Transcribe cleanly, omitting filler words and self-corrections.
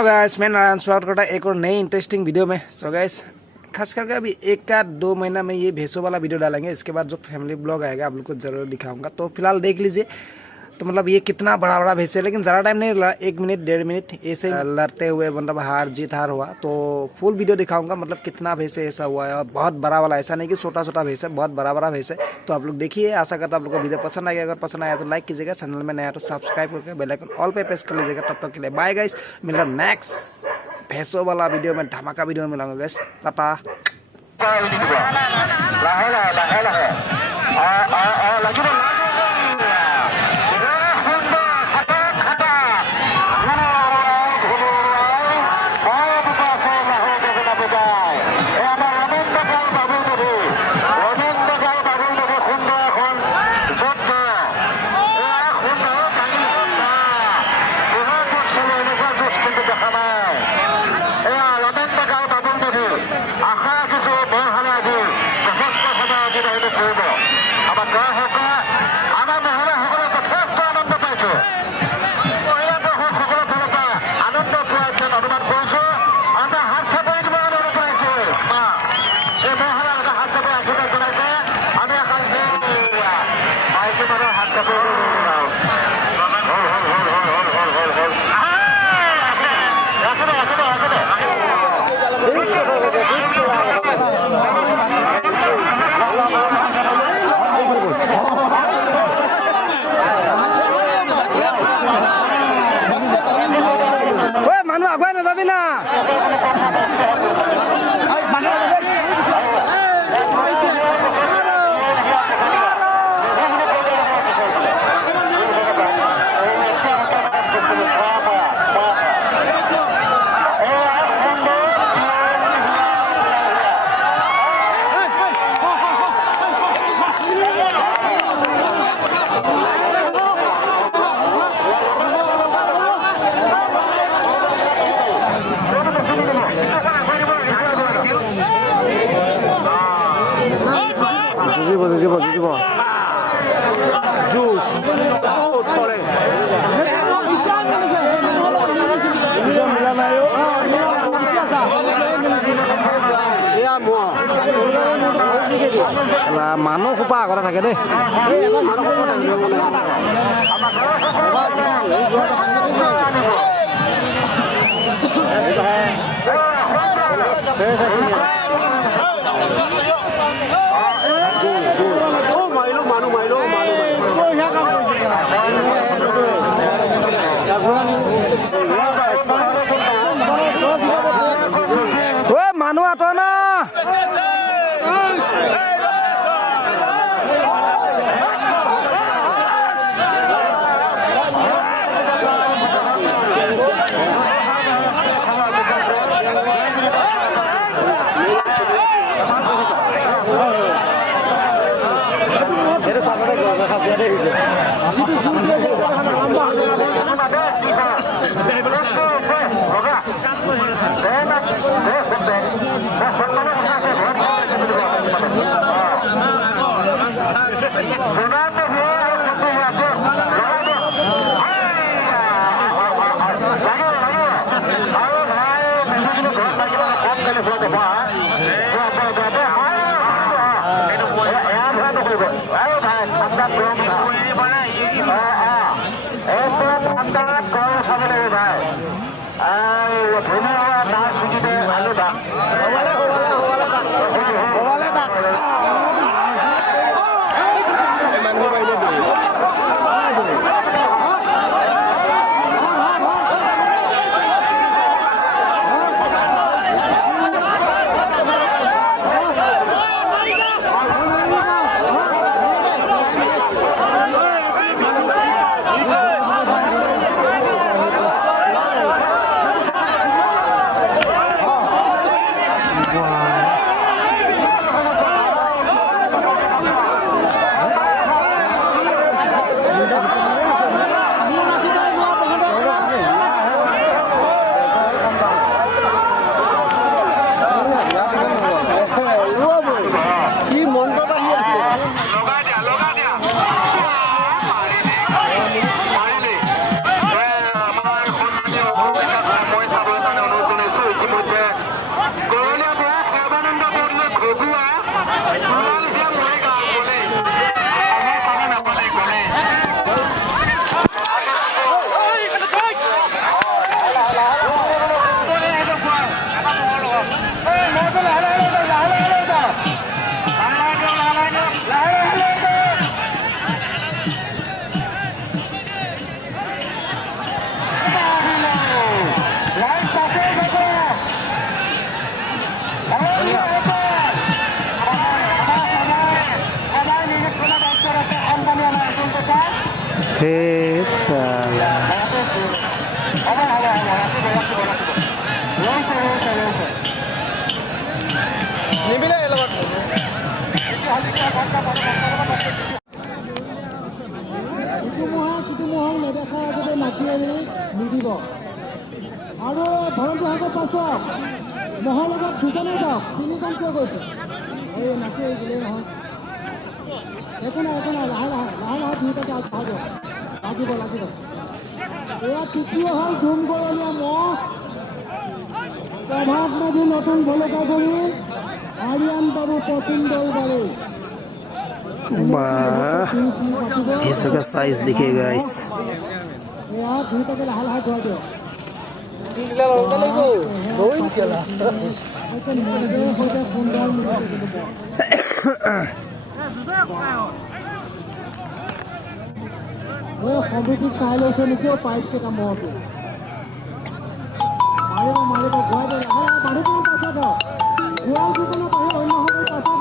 Hello guys, मैं नारायण स्वागत करता एक और नई इंटरेस्टिंग वीडियो में। सो गाइस, खास करके अभी 1 या 2 महीना में ये भैंसों वाला वीडियो डालेंगे। इसके बाद जो फैमिली ब्लॉग आएगा आप लोग को जरूर दिखाऊंगा। तो फिलहाल देख लीजिए। तो मतलब ये कितना बड़ा बड़ा भैंस है, लेकिन ज़्यादा टाइम नहीं लड़ा, 1 मिनट 1.5 मिनट ऐसे लड़ते हुए मतलब हार जीत हार हुआ। तो फुल वीडियो दिखाऊंगा मतलब कितना भैंस ऐसा हुआ है। और बहुत बड़ा वाला, ऐसा नहीं कि छोटा छोटा भैंस है, बहुत बड़ा बड़ा भैंस है। तो आप लोग देखिए, आशा करता आप लोग को वीडियो पसंद आएगा। अगर पसंद आया तो लाइक कीजिएगा, चैनल में नया तो सब्सक्राइब करके बेल आइकन ऑल पे प्रेस कर लीजिएगा। तब तक के लिए बाय गाइस, मिलना नेक्स्ट भैंसों वाला वीडियो में, धमाका वीडियो में मिलाऊंगा गाइस। टाटा। মানুহ আগুৱাই নাযাবি না। বুজিব জুচ থৰে মানুহ খোপা আগতে থাকে দেই। মানুহ আঁতৰ না। ধেৎ চালা। নেদেখা আগতে মাতি আনি নিদিব আৰু ভৰন্ত আগৰ পাছত মহৰ লগত দুজনে যাওক তিনিজন কিয় গৈছে এই নাচি আহিছিলে নহয় একো নাই লাহে লাহে দুয়োটাকে লাগিব এয়া তৃতীয় হ'ল ধুম গৰলীয়া মহ প্ৰভাত নদী নতুন ভলকা কৰি আৰিয়ান বাবু পচন্দৰ বাৰে इसका साइज दिखेगा गाइस। यार दुईटाকে লাহে লাহে ধোৱা দিয়ক সমিতি চাই লৈছে নেকি পাইপ কেইটা মহটো মাৰিব ঘূৰাই দিয়ে লাহে লাহে বাঢ়ি পাছত ঘূৰাই যিকোনো বাঢ়ি অন্য সময় পাছত